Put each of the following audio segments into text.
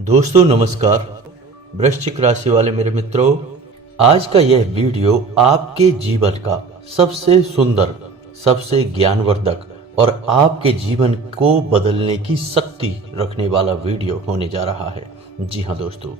दोस्तों नमस्कार। वृश्चिक राशि वाले मेरे मित्रों, आज का यह वीडियो आपके जीवन का सबसे सुंदर, सबसे ज्ञानवर्धक और आपके जीवन को बदलने की शक्ति रखने वाला वीडियो होने जा रहा है। जी हाँ दोस्तों,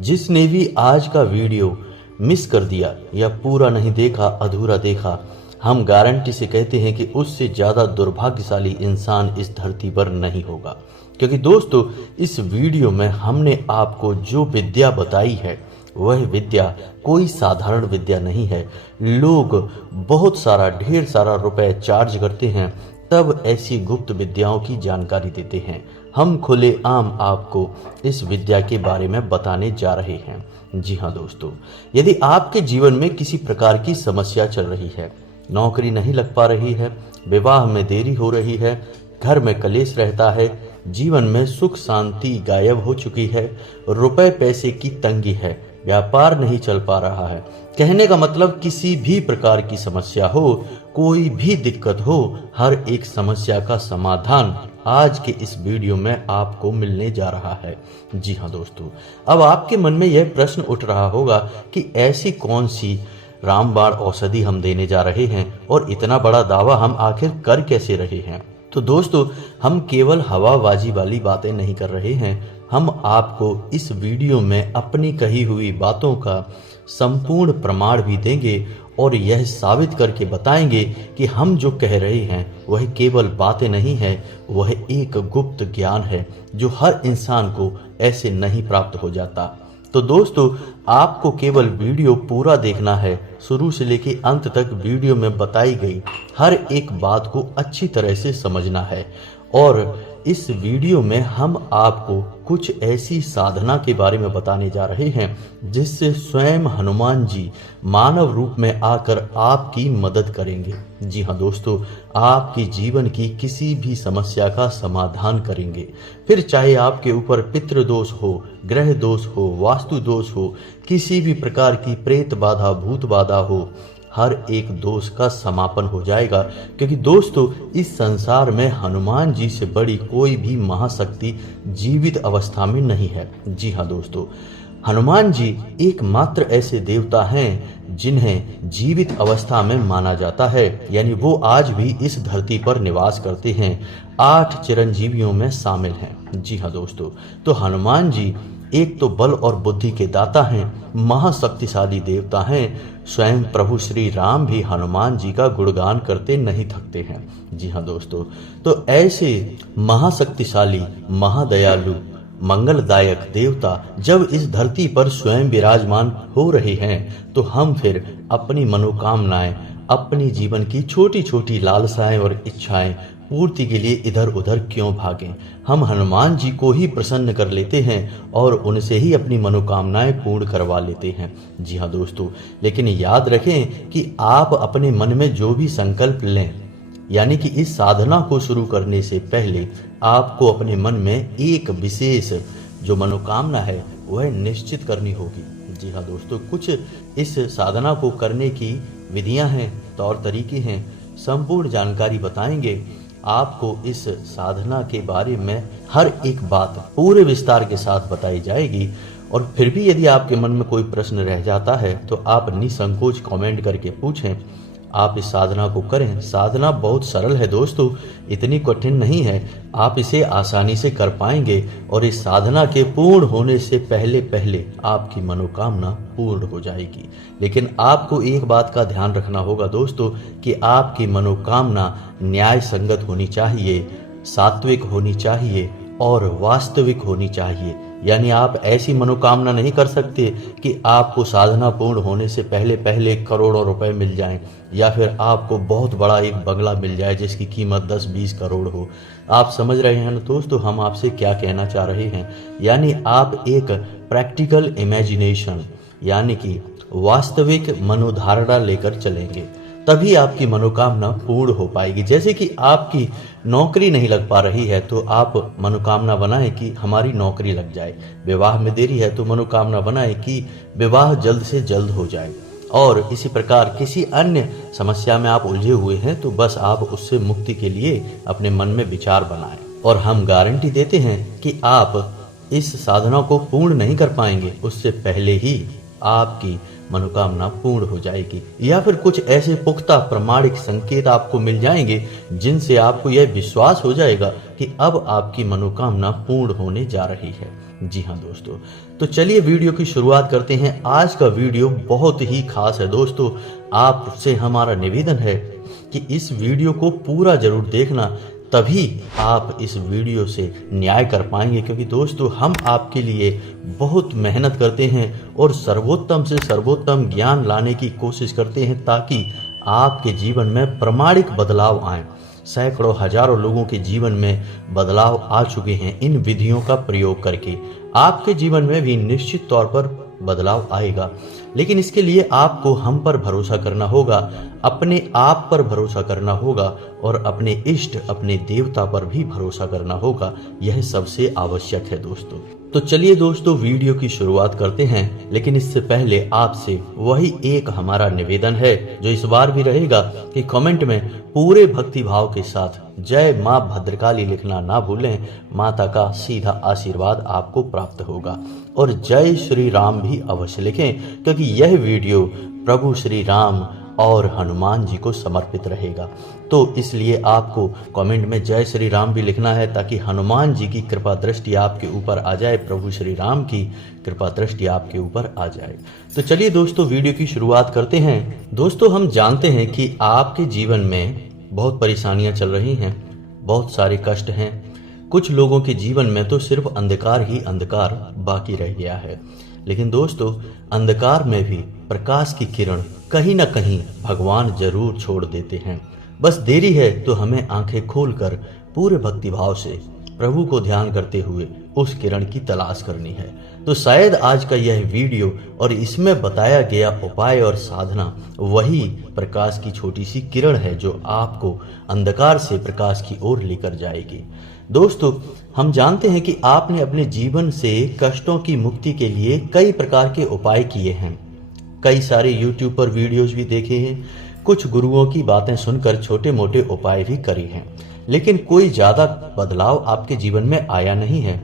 जिसने भी आज का वीडियो मिस कर दिया या पूरा नहीं देखा, अधूरा देखा, हम गारंटी से कहते हैं कि उससे ज़्यादा दुर्भाग्यशाली इंसान इस धरती पर नहीं होगा। क्योंकि दोस्तों, इस वीडियो में हमने आपको जो विद्या बताई है वह विद्या कोई साधारण विद्या नहीं है। लोग बहुत सारा, ढेर सारा रुपए चार्ज करते हैं तब ऐसी गुप्त विद्याओं की जानकारी देते हैं। हम खुले आम आपको इस विद्या के बारे में बताने जा रहे हैं। जी हाँ दोस्तों, यदि आपके जीवन में किसी प्रकार की समस्या चल रही है, नौकरी नहीं लग पा रही है, विवाह में देरी हो रही है, घर में कलेश रहता है, जीवन में सुख शांति गायब हो चुकी है, रुपए पैसे की तंगी है, व्यापार नहीं चल पा रहा है, कहने का मतलब किसी भी प्रकार की समस्या हो, कोई भी दिक्कत हो, हर एक समस्या का समाधान आज के इस वीडियो में आपको मिलने जा रहा है। जी हाँ दोस्तों, अब आपके मन में यह प्रश्न उठ रहा होगा कि ऐसी कौन सी रामबाण औषधि हम देने जा रहे हैं और इतना बड़ा दावा हम आखिर कर कैसे रहे हैं। तो दोस्तों, हम केवल हवाबाजी वाली बातें नहीं कर रहे हैं, हम आपको इस वीडियो में अपनी कही हुई बातों का संपूर्ण प्रमाण भी देंगे और यह साबित करके बताएंगे कि हम जो कह रहे हैं वह केवल बातें नहीं है, वह एक गुप्त ज्ञान है जो हर इंसान को ऐसे नहीं प्राप्त हो जाता। तो दोस्तों, आपको केवल वीडियो पूरा देखना है, शुरू से लेकर अंत तक वीडियो में बताई गई हर एक बात को अच्छी तरह से समझना है। और इस वीडियो में हम आपको कुछ ऐसी साधना के बारे में बताने जा रहे हैं जिससे स्वयं हनुमान जी मानव रूप में आकर आपकी मदद करेंगे। जी हाँ दोस्तों, आपकी जीवन की किसी भी समस्या का समाधान करेंगे। फिर चाहे आपके ऊपर पितृदोष हो, ग्रह दोष हो, वास्तु दोष हो, किसी भी प्रकार की प्रेत बाधा, भूत बाधा हो, हर एक दोष का समापन हो जाएगा। क्योंकि दोस्तों, इस संसार में हनुमान जी से बड़ी कोई भी महाशक्ति जीवित अवस्था में नहीं है। जी हाँ दोस्तों, हनुमान जी एकमात्र ऐसे देवता हैं जिन्हें जीवित अवस्था में माना जाता है, यानी वो आज भी इस धरती पर निवास करते हैं, 8 चिरंजीवियों में शामिल हैं। जी हाँ दोस्तों, तो हनुमान जी एक तो बल और बुद्धि के दाता हैं, महाशक्तिशाली देवता हैं। स्वयं प्रभु श्री राम भी हनुमान जी का गुणगान करते नहीं थकते हैं। जी हाँ दोस्तों, तो ऐसे महाशक्तिशाली, महादयालु, मंगलदायक देवता जब इस धरती पर स्वयं विराजमान हो रहे हैं तो हम फिर अपनी मनोकामनाएं, अपनी जीवन की छोटी छोटी लालसाएं और इच्छाएं पूर्ति के लिए इधर उधर क्यों भागें। हम हनुमान जी को ही प्रसन्न कर लेते हैं और उनसे ही अपनी मनोकामनाएं पूर्ण करवा लेते हैं। जी हाँ दोस्तों, लेकिन याद रखें कि आप अपने मन में जो भी संकल्प लें, यानी कि इस साधना को शुरू करने से पहले आपको अपने मन में एक विशेष जो मनोकामना है वह निश्चित करनी होगी। जी हाँ दोस्तों, कुछ इस साधना को करने की विधियां हैं, तौर तरीके हैं, संपूर्ण जानकारी बताएंगे आपको। इस साधना के बारे में हर एक बात पूरे विस्तार के साथ बताई जाएगी। और फिर भी यदि आपके मन में कोई प्रश्न रह जाता है तो आप निसंकोच कमेंट करके पूछें। आप इस साधना को करें। साधना बहुत सरल है दोस्तों, इतनी कठिन नहीं है, आप इसे आसानी से कर पाएंगे और इस साधना के पूर्ण होने से पहले पहले आपकी मनोकामना पूर्ण हो जाएगी। लेकिन आपको एक बात का ध्यान रखना होगा दोस्तों कि आपकी मनोकामना न्याय संगत होनी चाहिए, सात्विक होनी चाहिए और वास्तविक होनी चाहिए। यानी आप ऐसी मनोकामना नहीं कर सकते कि आपको साधना पूर्ण होने से पहले पहले करोड़ों रुपए मिल जाएं या फिर आपको बहुत बड़ा एक बंगला मिल जाए जिसकी कीमत 10-20 करोड़ हो। आप समझ रहे हैं ना दोस्तों हम आपसे क्या कहना चाह रहे हैं। यानी आप एक प्रैक्टिकल इमेजिनेशन, यानी कि वास्तविक मनोधारणा लेकर चलेंगे, तभी आपकी मनोकामना पूर्ण हो पाएगी। जैसे कि आपकी नौकरी नहीं लग पा रही है तो आप मनोकामना बनाएं कि हमारी नौकरी लग जाए। विवाह में देरी है तो मनोकामना बनाएं कि विवाह जल्द से जल्द हो जाए। और इसी प्रकार किसी अन्य समस्या में आप उलझे हुए हैं तो बस आप उससे मुक्ति के लिए अपने मन में विचार बनाएं। और हम गारंटी देते हैं कि आप इस साधना को पूर्ण नहीं कर पाएंगे उससे पहले ही आपकी मनोकामना पूर्ण हो जाएगी, या फिर कुछ ऐसे पुख्ता प्रमाणिक संकेत आपको मिल जाएंगे जिनसे आपको यह विश्वास हो जाएगा कि अब आपकी मनोकामना पूर्ण होने जा रही है। जी हाँ दोस्तों, तो चलिए वीडियो की शुरुआत करते हैं। आज का वीडियो बहुत ही खास है दोस्तों। आपसे हमारा निवेदन है कि इस वीडियो को पूरा जरूर देखना, तभी आप इस वीडियो से न्याय कर पाएंगे, क्योंकि दोस्तों हम आपके लिए बहुत मेहनत करते हैं और सर्वोत्तम से सर्वोत्तम ज्ञान लाने की कोशिश करते हैं ताकि आपके जीवन में प्रमाणिक बदलाव आए। सैकड़ों हजारों लोगों के जीवन में बदलाव आ चुके हैं इन विधियों का प्रयोग करके। आपके जीवन में भी निश्चित तौर पर बदलाव आएगा, लेकिन इसके लिए आपको हम पर भरोसा करना होगा, अपने आप पर भरोसा करना होगा और अपने इष्ट, अपने देवता पर भी भरोसा करना होगा। यह सबसे आवश्यक है दोस्तों। तो चलिए दोस्तों वीडियो की शुरुआत करते हैं, लेकिन इससे पहले आपसे वही एक हमारा निवेदन है जो इस बार भी रहेगा कि कमेंट में पूरे भक्ति भाव के साथ जय मां भद्रकाली लिखना ना भूलें। माता का सीधा आशीर्वाद आपको प्राप्त होगा। और जय श्री राम भी अवश्य लिखें, क्योंकि यह वीडियो प्रभु श्री राम और हनुमान जी को समर्पित रहेगा। तो इसलिए आपको कमेंट में जय श्री राम भी लिखना है ताकि हनुमान जी की कृपा दृष्टि आपके ऊपर आ जाए, प्रभु श्री राम की कृपा दृष्टि आपके ऊपर आ जाए। तो चलिए दोस्तों वीडियो की शुरुआत करते हैं। दोस्तों हम जानते हैं कि आपके जीवन में बहुत परेशानियां चल रही हैं, बहुत सारे कष्ट हैं। कुछ लोगों के जीवन में तो सिर्फ अंधकार ही अंधकार बाकी रह गया है, लेकिन दोस्तों अंधकार में भी प्रकाश की किरण कहीं ना कहीं भगवान जरूर छोड़ देते हैं। बस देरी है तो हमें आंखें खोलकर पूरे भक्तिभाव से प्रभु को ध्यान करते हुए उस किरण की तलाश करनी है। तो शायद आज का यह वीडियो और इसमें बताया गया उपाय और साधना वही प्रकाश की छोटी सी किरण है जो आपको अंधकार से प्रकाश की ओर लेकर जाएगी। दोस्तों हम जानते हैं कि आपने अपने जीवन से कष्टों की मुक्ति के लिए कई प्रकार के उपाय किए हैं, कई सारे YouTube पर वीडियोस भी देखे हैं, कुछ गुरुओं की बातें सुनकर छोटे मोटे उपाय भी करे हैं, लेकिन कोई ज्यादा बदलाव आपके जीवन में आया नहीं है।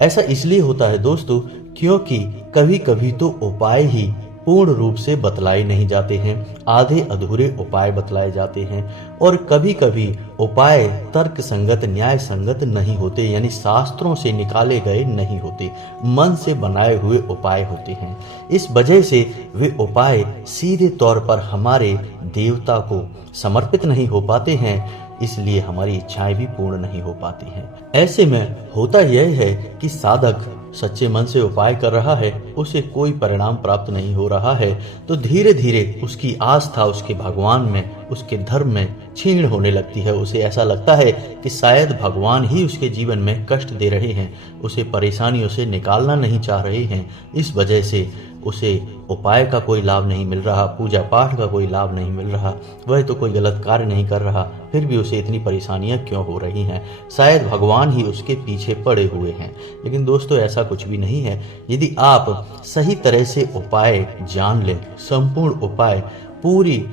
ऐसा इसलिए होता है दोस्तों क्योंकि कभी कभी तो उपाय ही पूर्ण रूप से बतलाए नहीं जाते हैं, आधे अधूरे उपाय बतलाए जाते हैं, और कभी कभी उपाय तर्क संगत, न्याय संगत नहीं होते, यानी शास्त्रों से निकाले गए नहीं होते, मन से बनाए हुए उपाय होते हैं। इस वजह से वे उपाय सीधे तौर पर हमारे देवता को समर्पित नहीं हो पाते हैं, इसलिए हमारी इच्छाएं भी पूर्ण नहीं हो पाती हैं। ऐसे में होता यह है कि साधक सच्चे मन से उपाय कर रहा है, उसे कोई परिणाम प्राप्त नहीं हो रहा है, तो धीरे धीरे उसकी आस्था उसके भगवान में, उसके धर्म में क्षीण होने लगती है। उसे ऐसा लगता है कि शायद भगवान ही उसके जीवन में कष्ट दे रहे हैं, उसे परेशानियों से निकालना नहीं चाह रहे हैं। इस वजह से उसे उपाय का कोई लाभ नहीं मिल रहा, पूजा पाठ का कोई लाभ नहीं मिल रहा, वह तो कोई गलत कार्य नहीं कर रहा, फिर भी उसे इतनी परेशानियां क्यों हो रही हैं? शायद भगवान ही उसके पीछे पड़े हुए हैं। लेकिन दोस्तों ऐसा कुछ भी नहीं है। यदि आप सही तरह से उपाय जान लें, संपूर्ण उपाय पूरी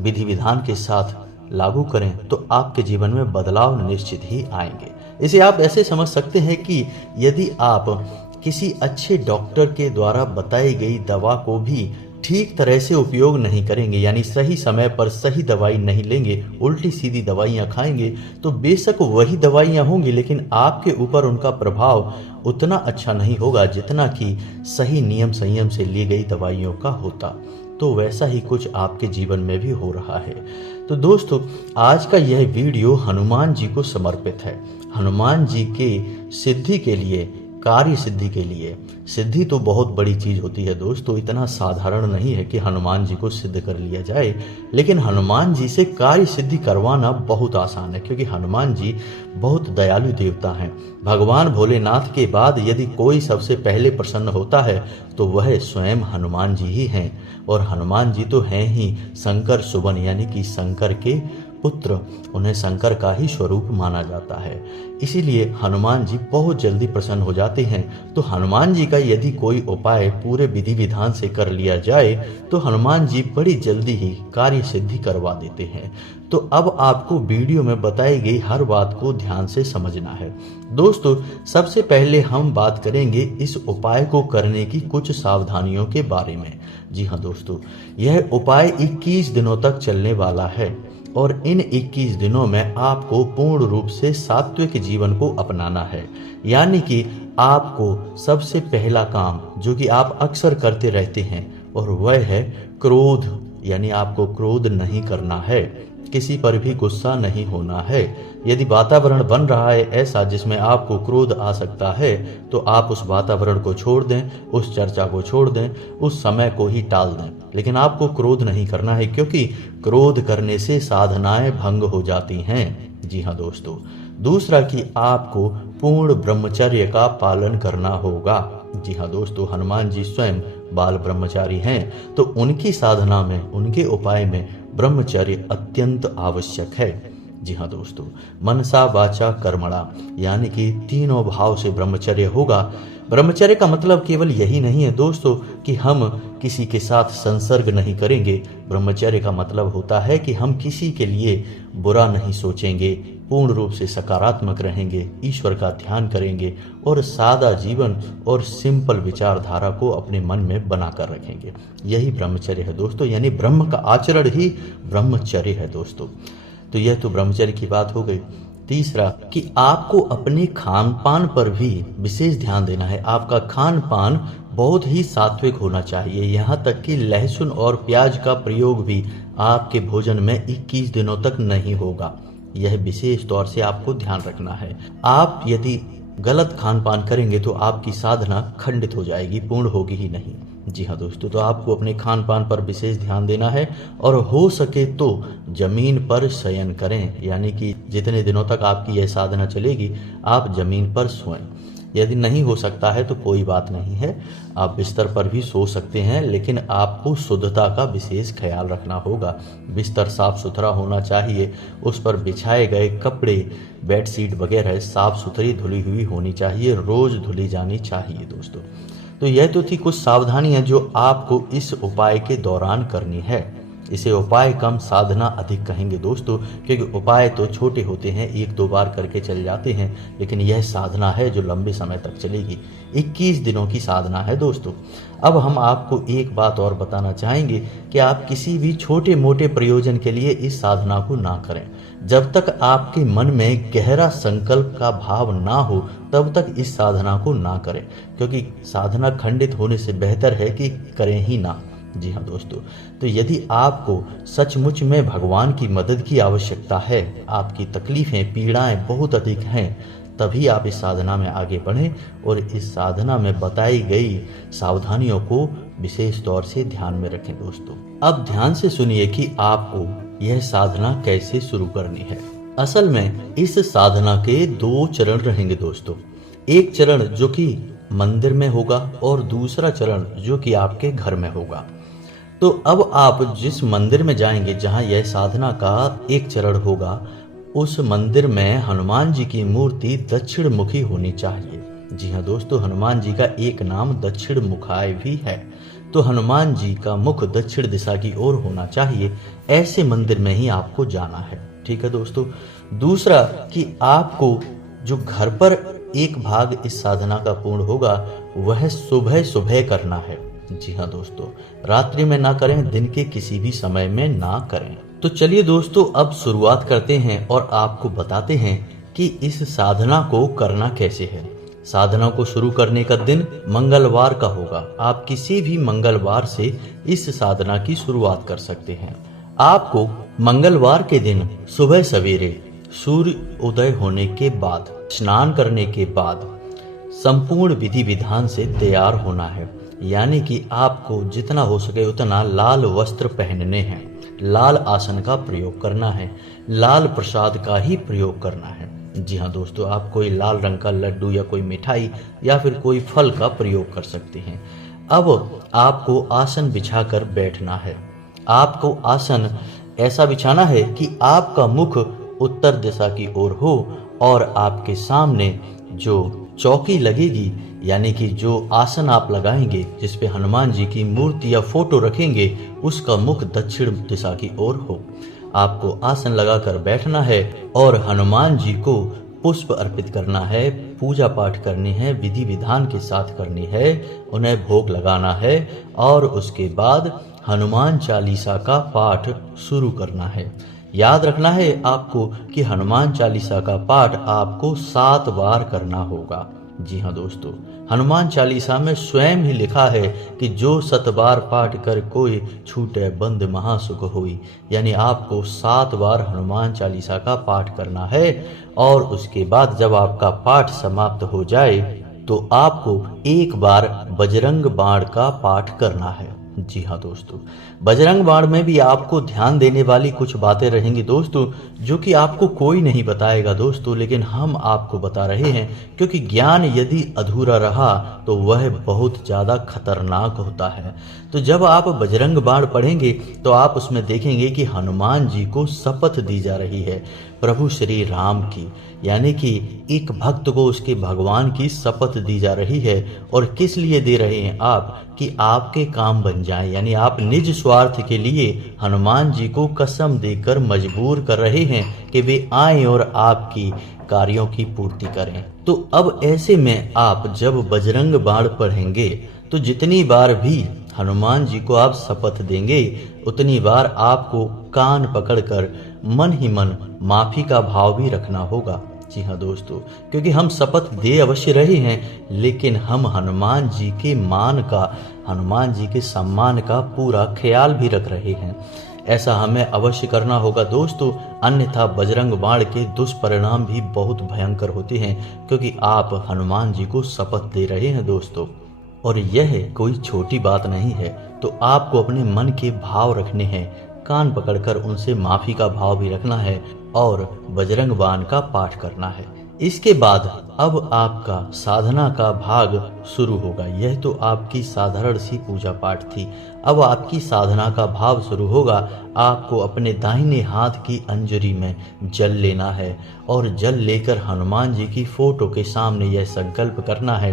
विधि विधान के साथ लागू करें, तो आपके जीवन में बदलाव निश्चित ही आएंगे। इसे आप ऐसे समझ सकते हैं कि यदि आप किसी अच्छे डॉक्टर के द्वारा बताई गई दवा को भी ठीक तरह से उपयोग नहीं करेंगे, यानी सही समय पर सही दवाई नहीं लेंगे, उल्टी सीधी दवाइयाँ खाएंगे, तो बेशक वही दवाइयाँ होंगी, लेकिन आपके ऊपर उनका प्रभाव उतना अच्छा नहीं होगा जितना कि सही नियम संयम से ली गई दवाइयों का होता। तो वैसा ही कुछ आपके जीवन में भी हो रहा है। तो दोस्तों आज का यह वीडियो हनुमान जी को समर्पित है। हनुमान जी के सिद्धि के लिए, कार्य सिद्धि के लिए। सिद्धि तो बहुत बड़ी चीज होती है दोस्तों, इतना साधारण नहीं है कि हनुमान जी को सिद्ध कर लिया जाए, लेकिन हनुमान जी से कार्य सिद्धि करवाना बहुत आसान है, क्योंकि हनुमान जी बहुत दयालु देवता हैं। भगवान भोलेनाथ के बाद यदि कोई सबसे पहले प्रसन्न होता है तो वह स्वयं हनुमान जी ही हैं, और हनुमान जी तो हैं ही शंकर सुवन, यानी कि शंकर के पुत्र, उन्हें शंकर का ही स्वरूप माना जाता है। इसीलिए हनुमान जी बहुत जल्दी प्रसन्न हो जाते हैं। तो हनुमान जी का यदि कोई उपाय पूरे विधि विधान से कर लिया जाए तो हनुमान जी बड़ी जल्दी ही कार्य सिद्धि करवा देते हैं। तो अब आपको वीडियो में बताई गई हर बात को ध्यान से समझना है। दोस्तों, सबसे पहले हम बात करेंगे इस उपाय को करने की कुछ सावधानियों के बारे में। जी हाँ दोस्तों, यह उपाय 21 दिनों तक चलने वाला है और इन 21 दिनों में आपको पूर्ण रूप से सात्विक जीवन को अपनाना है। यानी कि आपको सबसे पहला काम जो कि आप अक्सर करते रहते हैं और वह है क्रोध, यानी आपको क्रोध नहीं करना है, किसी पर भी गुस्सा नहीं होना है। यदि वातावरण बन रहा है ऐसा जिसमें आपको क्रोध आ सकता है तो आप उस वातावरण को छोड़ दें, उस चर्चा को छोड़ दें, उस समय को ही टाल दें। लेकिन आपको क्रोध नहीं करना है, क्योंकि क्रोध करने से साधनाएं भंग हो जाती हैं। जी हाँ दोस्तों, दूसरा कि आपको पूर्ण ब्रह्मचर्य का पालन करना होगा। जी हाँ दोस्तों, हनुमान जी स्वयं बाल ब्रह्मचारी हैं, तो उनकी साधना में, उनके उपाय में ब्रह्मचर्य अत्यंत आवश्यक है। जी हाँ दोस्तों, मनसा वाचा कर्मणा, यानी कि तीनों भाव से ब्रह्मचर्य होगा। ब्रह्मचर्य का मतलब केवल यही नहीं है दोस्तों कि हम किसी के साथ संसर्ग नहीं करेंगे। ब्रह्मचर्य का मतलब होता है कि हम किसी के लिए बुरा नहीं सोचेंगे, पूर्ण रूप से सकारात्मक रहेंगे, ईश्वर का ध्यान करेंगे और सादा जीवन और सिंपल विचारधारा को अपने मन में बनाकर रखेंगे। यही ब्रह्मचर्य है दोस्तों, यानी ब्रह्म का आचरण ही ब्रह्मचर्य है दोस्तों। तो यह तो ब्रह्मचर्य की बात हो गई। तीसरा कि आपको अपने खान पान पर भी विशेष ध्यान देना है। आपका खान पान बहुत ही सात्विक होना चाहिए, यहाँ तक कि लहसुन और प्याज का प्रयोग भी आपके भोजन में 21 दिनों तक नहीं होगा। यह विशेष तौर से आपको ध्यान रखना है। आप यदि गलत खान पान करेंगे तो आपकी साधना खंडित हो जाएगी, पूर्ण होगी ही नहीं। जी हाँ दोस्तों, तो आपको अपने खान पान पर विशेष ध्यान देना है और हो सके तो जमीन पर शयन करें, यानी कि जितने दिनों तक आपकी यह साधना चलेगी आप जमीन पर सोएं। यदि नहीं हो सकता है तो कोई बात नहीं है, आप बिस्तर पर भी सो सकते हैं, लेकिन आपको शुद्धता का विशेष ख्याल रखना होगा। बिस्तर साफ सुथरा होना चाहिए, उस पर बिछाए गए कपड़े, बेडशीट वगैरह साफ सुथरी धुली हुई होनी चाहिए, रोज धुली जानी चाहिए दोस्तों। तो यह तो थी कुछ सावधानियां जो आपको इस उपाय के दौरान करनी है। इसे उपाय कम साधना अधिक कहेंगे दोस्तों, क्योंकि उपाय तो छोटे होते हैं, 1-2 बार करके चल जाते हैं, लेकिन यह साधना है जो लंबे समय तक चलेगी। 21 दिनों की साधना है दोस्तों। अब हम आपको एक बात और बताना चाहेंगे कि आप किसी भी छोटे मोटे प्रयोजन के लिए इस साधना को ना करें। जब तक आपके मन में गहरा संकल्प का भाव ना हो तब तक इस साधना को ना करें, क्योंकि साधना खंडित होने से बेहतर है कि करें ही ना। जी हाँ दोस्तों, तो यदि आपको सचमुच में भगवान की मदद की आवश्यकता है, आपकी तकलीफें पीड़ाएं बहुत अधिक हैं, तभी आप इस साधना में आगे बढ़ें और इस साधना में बताई गई सावधानियों को विशेष तौर से ध्यान में रखें दोस्तों। अब ध्यान से सुनिए कि आपको यह साधना कैसे शुरू करनी है। असल में इस साधना के 2 चरण रहेंगे दोस्तों। एक चरण जो कि मंदिर में होगा और दूसरा चरण जो कि आपके घर में होगा। तो अब आप जिस मंदिर में जाएंगे जहां यह साधना का एक चरण होगा, उस मंदिर में हनुमान जी की मूर्ति दक्षिण मुखी होनी चाहिए। जी हाँ दोस्तों, हनुमान जी का एक नाम दक्षिण मुखाय भी है। तो हनुमान जी का मुख दक्षिण दिशा की ओर होना चाहिए। ऐसे मंदिर में ही आपको जाना है, ठीक है दोस्तों। दूसरा कि आपको जो घर पर एक भाग इस साधना का पूर्ण होगा वह सुबह सुबह करना है। जी हाँ दोस्तों, रात्रि में ना करें, दिन के किसी भी समय में ना करें। तो चलिए दोस्तों, अब शुरुआत करते हैं और आपको बताते हैं कि इस साधना को करना कैसे है। साधना को शुरू करने का दिन मंगलवार का होगा। आप किसी भी मंगलवार से इस साधना की शुरुआत कर सकते हैं। आपको मंगलवार के दिन सुबह सवेरे सूर्य उदय होने के बाद, स्नान करने के बाद संपूर्ण विधि विधान से तैयार होना है। यानी कि आपको जितना हो सके उतना लाल वस्त्र पहनने हैं, लाल आसन का प्रयोग करना है, लाल प्रसाद का ही प्रयोग करना है। जी हाँ दोस्तों, आप कोई लाल रंग का लड्डू या कोई मिठाई या फिर कोई फल का प्रयोग कर सकते हैं। अब आपको आसन बिछाकर बैठना है। आपको आसन ऐसा बिछाना है कि आपका मुख उत्तर दिशा की ओर हो और आपके सामने जो चौकी लगेगी, यानी कि जो आसन आप लगाएंगे जिस पे हनुमान जी की मूर्ति या फोटो रखेंगे, उसका मुख दक्षिण दिशा की ओर हो। आपको आसन लगाकर बैठना है और हनुमान जी को पुष्प अर्पित करना है, पूजा पाठ करनी है, विधि विधान के साथ करनी है, उन्हें भोग लगाना है और उसके बाद हनुमान चालीसा का पाठ शुरू करना है। याद रखना है आपको कि हनुमान चालीसा का पाठ आपको 7 बार करना होगा। जी हाँ दोस्तों, हनुमान चालीसा में स्वयं ही लिखा है कि जो 7 बार पाठ कर कोई छूटे बंद महासुख होई, यानी आपको 7 बार हनुमान चालीसा का पाठ करना है। और उसके बाद जब आपका पाठ समाप्त हो जाए तो आपको एक बार बजरंग बाण का पाठ करना है। जी हाँ दोस्तों, बजरंग बाण में भी आपको ध्यान देने वाली कुछ बातें रहेंगी दोस्तों, जो कि आपको कोई नहीं बताएगा दोस्तों, लेकिन हम आपको बता रहे हैं, क्योंकि ज्ञान यदि अधूरा रहा तो वह बहुत ज़्यादा खतरनाक होता है। तो जब आप बजरंग बाण पढ़ेंगे तो आप उसमें देखेंगे कि हनुमान जी को शपथ दी जा रही है प्रभु श्री राम की, यानी कि एक भक्त को उसके भगवान की शपथ दी जा रही है। और किस लिए दे रहे हैं आप? कि आपके काम बन जाए, यानी आप निज स्वार्थ के लिए हनुमान जी को कसम देकर मजबूर कर रहे हैं कि वे आएं और आपकी कार्यों की पूर्ति करें। तो अब ऐसे में आप जब बजरंग बाण पढ़ेंगे तो जितनी बार भी हनुमान जी को आप शपथ देंगे उतनी बार आपको कान पकड़कर मन ही मन माफी का भाव भी रखना होगा। जी हाँ दोस्तों, क्योंकि हम शपथ दे अवश्य रहे हैं, लेकिन हम हनुमान जी के मान का, हनुमान जी के सम्मान का पूरा ख्याल भी रख रहे हैं। ऐसा हमें अवश्य करना होगा दोस्तों, अन्यथा बजरंग बाण के दुष्परिणाम भी बहुत भयंकर होते हैं, क्योंकि आप हनुमान जी को शपथ दे रहे हैं दोस्तों। और यह कोई छोटी बात नहीं है। तो आपको अपने मन के भाव रखने हैं, कान पकड़कर उनसे माफी का भाव भी रखना है और बजरंग बाण का पाठ करना है। इसके बाद अब आपका साधना का भाग शुरू होगा। यह तो आपकी साधारण सी पूजा पाठ थी। अब आपकी साधना का भाव शुरू होगा। आपको अपने दाहिने हाथ की अंजलि में जल लेना है और जल लेकर हनुमान जी की फोटो के सामने यह संकल्प करना है,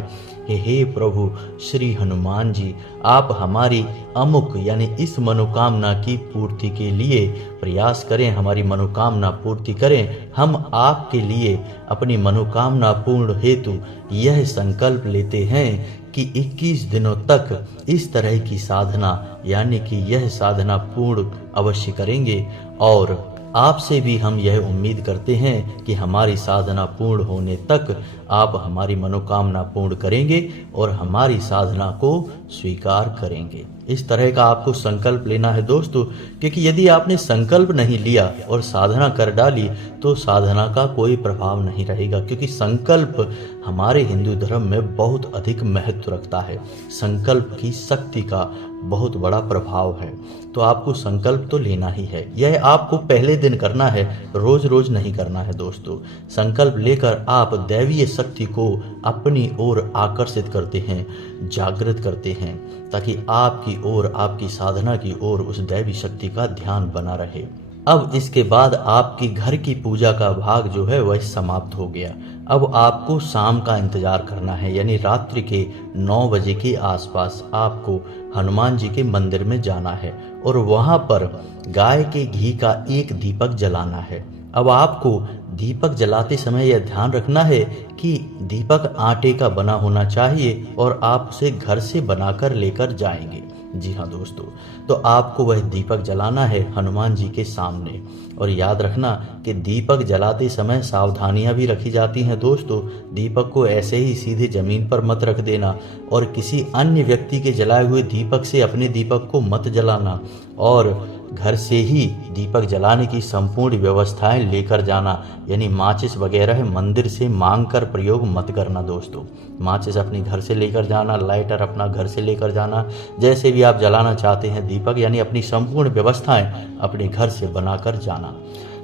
हे प्रभु श्री हनुमान जी, आप हमारी अमुक यानी इस मनोकामना की पूर्ति के लिए प्रयास करें, हमारी मनोकामना पूर्ति करें। हम आपके लिए अपनी मनोकामना पूर्ण हेतु यह संकल्प लेते हैं कि 21 दिनों तक इस तरह की साधना, यानी कि यह साधना पूर्ण अवश्य करेंगे। और आपसे भी हम यह उम्मीद करते हैं कि हमारी साधना पूर्ण होने तक आप हमारी मनोकामना पूर्ण करेंगे और हमारी साधना को स्वीकार करेंगे। इस तरह का आपको संकल्प लेना है दोस्तों, क्योंकि यदि आपने संकल्प नहीं लिया और साधना कर डाली तो साधना का कोई प्रभाव नहीं रहेगा, क्योंकि संकल्प हमारे हिंदू धर्म में बहुत अधिक महत्व रखता है। संकल्प की शक्ति का बहुत बड़ा प्रभाव है। तो आपको संकल्प तो लेना ही है। यह आपको पहले दिन करना है, रोज रोज नहीं करना है दोस्तों। संकल्प लेकर आप दैवीय शक्ति को अपनी ओर आकर्षित करते हैं, जागृत करते हैं, ताकि आपकी ओर, आपकी साधना की ओर उस दैवी शक्ति का ध्यान बना रहे। अब इसके बाद आपकी घर की पूजा का भाग जो है वह समाप्त हो गया। अब आपको शाम का इंतजार करना है, यानी रात्रि के 9 बजे के आसपास आपको हनुमान जी के मंदिर में जाना है और वहां पर गाय के घी का एक दीपक जलाना है। अब आपको दीपक जलाते समय यह ध्यान रखना है कि दीपक आटे का बना होना चाहिए और आप उसे घर से बनाकर लेकर जाएंगे। जी हाँ दोस्तों, तो आपको वह दीपक जलाना है हनुमान जी के सामने। और याद रखना कि दीपक जलाते समय सावधानियां भी रखी जाती हैं दोस्तों। दीपक को ऐसे ही सीधे जमीन पर मत रख देना और किसी अन्य व्यक्ति के जलाए हुए दीपक से अपने दीपक को मत जलाना, और घर से ही दीपक जलाने की संपूर्ण व्यवस्थाएं लेकर जाना, यानी माचिस वगैरह मंदिर से मांगकर प्रयोग मत करना दोस्तों। माचिस अपने घर से लेकर जाना, लाइटर अपना घर से लेकर जाना, जैसे भी आप जलाना चाहते हैं दीपक, यानी अपनी संपूर्ण व्यवस्थाएं अपने घर से बनाकर जाना।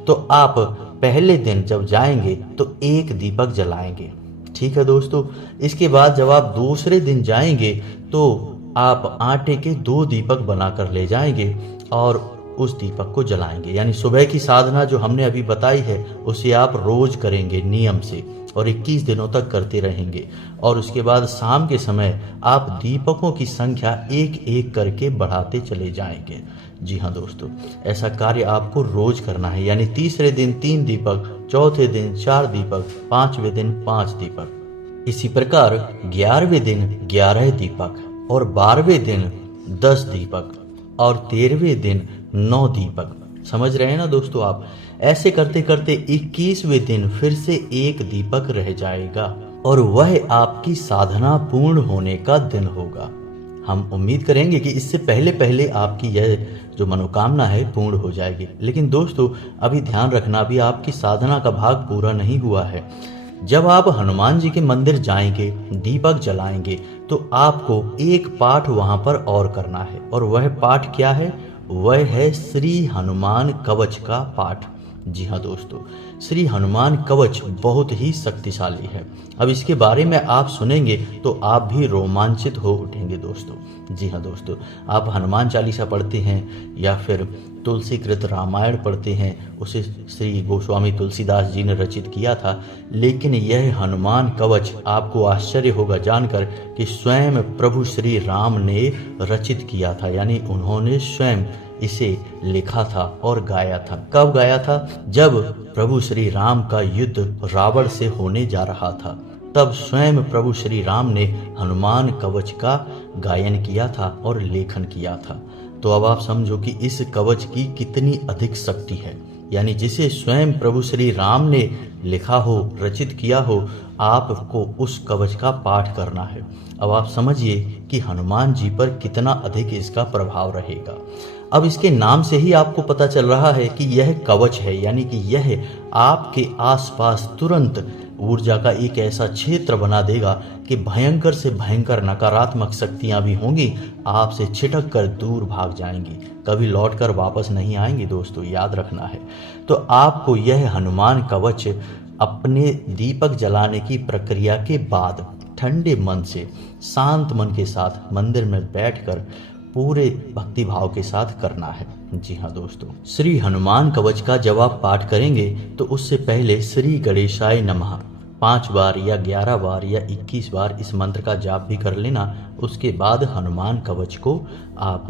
तो आप पहले दिन जब जाएंगे तो एक दीपक जलाएंगे, ठीक है दोस्तों। इसके बाद जब आप दूसरे दिन जाएंगे तो आप आटे के 2 दीपक बनाकर ले जाएंगे और उस दीपक को जलाएंगे। यानी सुबह की साधना जो हमने अभी बताई है उसे आप रोज करेंगे नियम से और 21 दिनों तक करते रहेंगे। और उसके बाद शाम के समय आप दीपकों की संख्या एक एक करके बढ़ाते चले जाएंगे। जी हाँ दोस्तों, ऐसा कार्य आपको रोज करना है। यानी तीसरे दिन 3 दीपक, चौथे दिन 4 दीपक, 5वें दिन 5 दीपक। इसी प्रकार 11वें दिन 11 दीपक और 12वें दिन 10 दीपक और 13वें दिन 9 दीपक। समझ रहे हैं ना दोस्तों आप? ऐसे करते करते 21वें दिन फिर से एक दीपक रह जाएगा और वह आपकी साधना पूर्ण होने का दिन होगा। हम उम्मीद करेंगे कि इससे पहले पहले आपकी यह जो मनोकामना है पूर्ण हो जाएगी। लेकिन दोस्तों अभी ध्यान रखना, अभी आपकी साधना का भाग पूरा नहीं हुआ है। जब आप हनुमान जी के मंदिर जाएंगे, दीपक जलाएंगे, तो आपको एक पाठ वहां पर और करना है। और वह पाठ क्या है? वह है श्री हनुमान कवच का पाठ। जी हाँ दोस्तों, श्री हनुमान कवच बहुत ही शक्तिशाली है। अब इसके बारे में आप सुनेंगे तो आप भी रोमांचित हो उठेंगे दोस्तों। जी हाँ दोस्तों, आप हनुमान चालीसा पढ़ते हैं या फिर तुलसीकृत रामायण पढ़ते हैं, उसे श्री गोस्वामी तुलसीदास जी ने रचित किया था। लेकिन यह हनुमान कवच आपको आश्चर्य होगा जानकर कि स्वयं प्रभु श्री राम ने रचित किया था। यानी उन्होंने स्वयं इसे लिखा था और गाया था। कब गाया था? जब प्रभु श्री राम का युद्ध रावण से होने जा रहा था, तब स्वयं प्रभु श्री राम ने हनुमान कवच का गायन किया था और लेखन किया था। तो अब आप समझो कि इस कवच की कितनी अधिक शक्ति है। यानी जिसे स्वयं प्रभु श्री राम ने लिखा हो, रचित किया हो, आपको उस कवच का पाठ करना है। अब आप समझिए कि हनुमान जी पर कितना अधिक इसका प्रभाव रहेगा। अब इसके नाम से ही आपको पता चल रहा है कि यह कवच है। यानी कि यह आपके आसपास तुरंत ऊर्जा का एक ऐसा क्षेत्र बना देगा कि भयंकर से भयंकर नकारात्मक शक्तियां भी होंगी, आपसे छिटक कर दूर भाग जाएंगी, कभी लौटकर वापस नहीं आएंगी दोस्तों, याद रखना है। तो आपको यह हनुमान कवच अपने दीपक जलाने की प्रक्रिया के बाद ठंडे मन से, शांत मन के साथ मंदिर में बैठकर पूरे भक्ति भाव के साथ करना है। जी हाँ दोस्तों, श्री हनुमान कवच का जब आप पाठ करेंगे तो उससे पहले श्री गणेशाय नमः 5 बार या 11 बार या 21 बार इस मंत्र का जाप भी कर लेना। उसके बाद हनुमान कवच को आप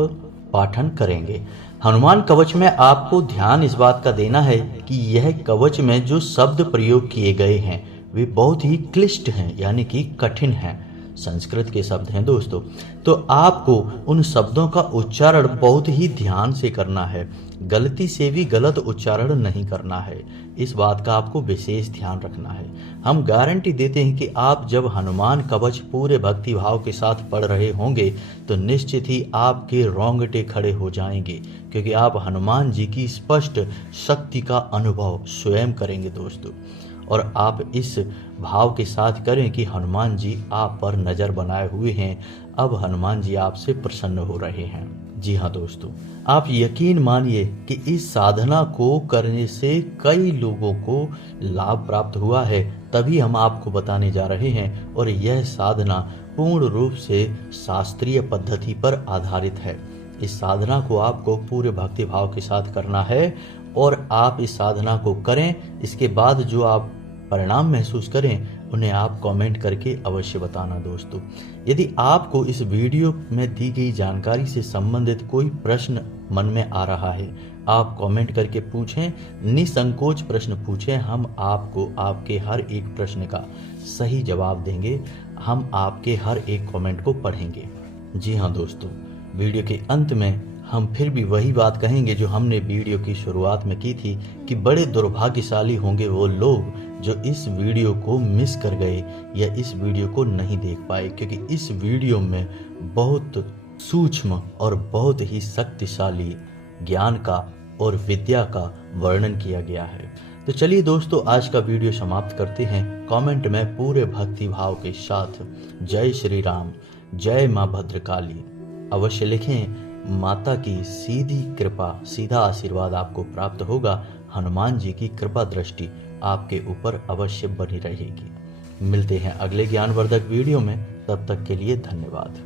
पाठन करेंगे। हनुमान कवच में आपको ध्यान इस बात का देना है कि यह कवच में जो शब्द प्रयोग किए गए हैं वे बहुत ही क्लिष्ट हैं, यानी कि कठिन हैं। संस्कृत के शब्द हैं दोस्तों, तो आपको उन शब्दों का उच्चारण बहुत ही ध्यान से करना है। गलती से भी गलत उच्चारण नहीं करना है, इस बात का आपको विशेष ध्यान रखना है। हम गारंटी देते हैं कि आप जब हनुमान कवच पूरे भक्ति भाव के साथ पढ़ रहे होंगे तो निश्चित ही आपके रोंगटे खड़े हो जाएंगे, क्योंकि आप हनुमान जी की स्पष्ट शक्ति का अनुभव स्वयं करेंगे दोस्तों। और आप इस भाव के साथ करें कि हनुमान जी आप पर नज़र बनाए हुए हैं, अब हनुमान जी आपसे प्रसन्न हो रहे हैं। जी हाँ दोस्तों, आप यकीन मानिए कि इस साधना को करने से कई लोगों को लाभ प्राप्त हुआ है, तभी हम आपको बताने जा रहे हैं। और यह साधना पूर्ण रूप से शास्त्रीय पद्धति पर आधारित है। इस साधना को आपको पूरे भक्ति भाव के साथ करना है और आप इस साधना को करें। इसके बाद जो आप परिणाम महसूस करें उन्हें आप कमेंट करके अवश्य बताना दोस्तों। यदि आपको इस वीडियो में दी गई जानकारी से संबंधित कोई प्रश्न मन में आ रहा है, आप कमेंट करके पूछें, निसंकोच प्रश्न पूछें। हम आपको आपके हर एक प्रश्न का सही जवाब देंगे। हम आपके हर एक कमेंट को पढ़ेंगे। जी हाँ दोस्तों, वीडियो के अंत में हम फिर भी वही बात कहेंगे जो हमने वीडियो की शुरुआत में की थी कि बड़े दुर्भाग्यशाली होंगे वो लोग जो इस वीडियो को मिस कर गए या इस वीडियो को नहीं देख पाए, क्योंकि इस वीडियो में बहुत सूक्ष्म और बहुत ही शक्तिशाली ज्ञान का और विद्या का वर्णन किया गया है। तो चलिए दोस्तों, आज का वीडियो समाप्त करते हैं। कमेंट में पूरे भक्ति भाव के साथ जय श्री राम, जय माँ भद्रकाली अवश्य लिखें। माता की सीधी कृपा, सीधा आशीर्वाद आपको प्राप्त होगा। हनुमान जी की कृपा दृष्टि आपके ऊपर अवश्य बनी रहेगी। मिलते हैं अगले ज्ञानवर्धक वीडियो में, तब तक के लिए धन्यवाद।